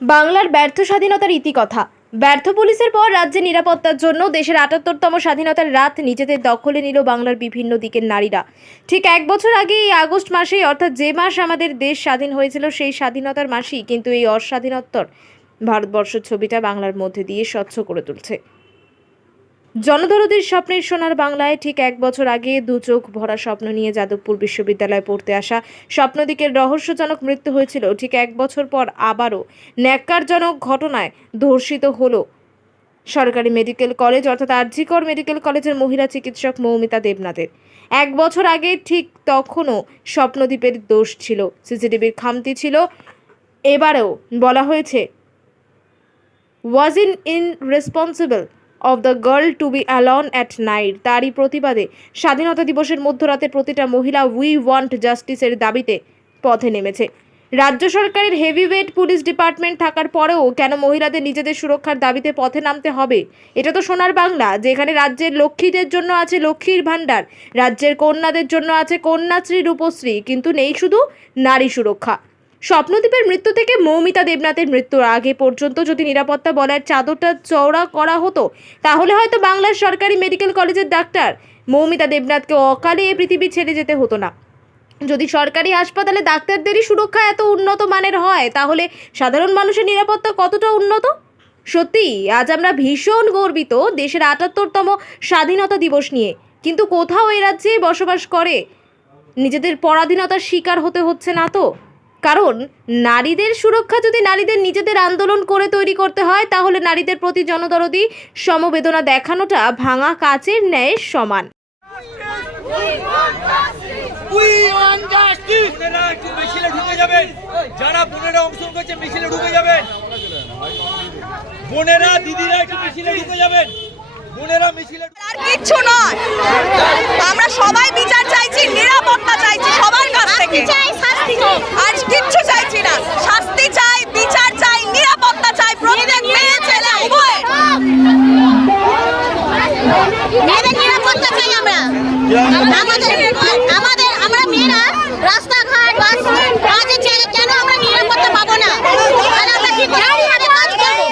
বাংলার ব্যর্থ স্বাধীনতার ইতিকথা। ব্যর্থ পুলিশের পর রাজ্যে নিরাপত্তার জন্য দেশের ৭৮তম স্বাধীনতার রাত নিজেদের দখলে নিল বাংলার বিভিন্ন দিকের নারীরা। ঠিক এক বছর আগে এই আগস্ট মাসেই, অর্থাৎ যে মাস আমাদের দেশ স্বাধীন হয়েছিল, সেই স্বাধীনতার মাসেই কিন্তু এই অস্বাধীনোত্তর ভারতবর্ষের ছবিটা বাংলার মধ্যে দিয়ে স্বচ্ছ করে তুলছে। জনদরদির স্বপ্নের সোনার বাংলায় ঠিক এক বছর আগে দু চোখ ভরা স্বপ্ন নিয়ে যাদবপুর বিশ্ববিদ্যালয়ে পড়তে আসা স্বপ্নদীপের রহস্যজনক মৃত্যু হয়েছিল। ঠিক এক বছর পর আবারও ন্যাক্কারজনক ঘটনায় ধর্ষিত হলো সরকারি মেডিকেল কলেজ অর্থাৎ আরজি কর মেডিকেল কলেজের মহিলা চিকিৎসক মৌমিতা দেবনাথের। এক বছর আগে ঠিক তখনও স্বপ্নদীপের দোষ ছিল, সিসিটিভির খামতি ছিল। এবারেও বলা হয়েছে was in responsible of the girl to be alone at night। তারই প্রতিবাদে স্বাধীনতা দিবসের মধ্যরাতে প্রতিটা মহিলা উই ওয়ান্ট জাস্টিসের দাবিতে পথে নেমেছে। রাজ্য সরকারের হেভিওয়েট পুলিশ ডিপার্টমেন্ট থাকার পরেও কেন মহিলাদের নিজেদের সুরক্ষার দাবিতে পথে নামতে হবে? এটা তো সোনার বাংলা, যেখানে রাজ্যের লক্ষ্মীদের জন্য আছে লক্ষ্মীর ভাণ্ডার, রাজ্যের কন্যাদের জন্য আছে কন্যাশ্রী রূপশ্রী, কিন্তু নেই শুধু নারী সুরক্ষা। স্বপ্নদীপের মৃত্যু থেকে মৌমিতা দেবনাথের মৃত্যুর আগে পর্যন্ত যদি নিরাপত্তা বলয়ের চাদরটা চওড়া করা হতো, তাহলে হয়তো বাংলার সরকারি মেডিকেল কলেজের ডাক্তার মৌমিতা দেবনাথকে অকালে এ পৃথিবী ছেড়ে যেতে হতো না। যদি সরকারি হাসপাতালে ডাক্তারদেরই সুরক্ষা এত উন্নত মানের হয়, তাহলে সাধারণ মানুষের নিরাপত্তা কতটা উন্নত? সত্যি আজ আমরা ভীষণ গর্বিত দেশের ৭৮তম স্বাধীনতা দিবস নিয়ে, কিন্তু কোথাও এ রাজ্যে বসবাস করে নিজেদের পরাধীনতার শিকার হতে হচ্ছে না তো? কারণ নারীদের সুরক্ষা যদি নারীদের নিজেদের আন্দোলন করে তৈরি করতে হয়, তাহলে নারীদের প্রতি জনদরদি সমবেদনা দেখানোটা ভাঙা কাচের ন্যায় সমান। যারা বোনেরা অংশগ্রহণ করছে মিছিলে ঢুকে যাবেন, বোনেরা দিদিরা একটু মিছিলে ঢুকে যাবেন, বোনেরা মিছিলে। আর কিচ্ছু নয়, আমরা সবাই বিচার চাইছি, নিরাপত্তা চাইছি সবার কাছ থেকে, আর কিচ্ছু চাইছি না। শাস্তি চাই, বিচার চাই, নিরাপত্তা চাই, প্রত্যেক মেয়ে ছেলে উভয় মেয়েদের নিরাপত্তা চাই। আমরা মেয়েরা রাস্তাঘাট বাস কাজে চাই, কেন আমরা নিরাপত্তা পাবো না? তাহলে আমরা কি করে কাজ করবো?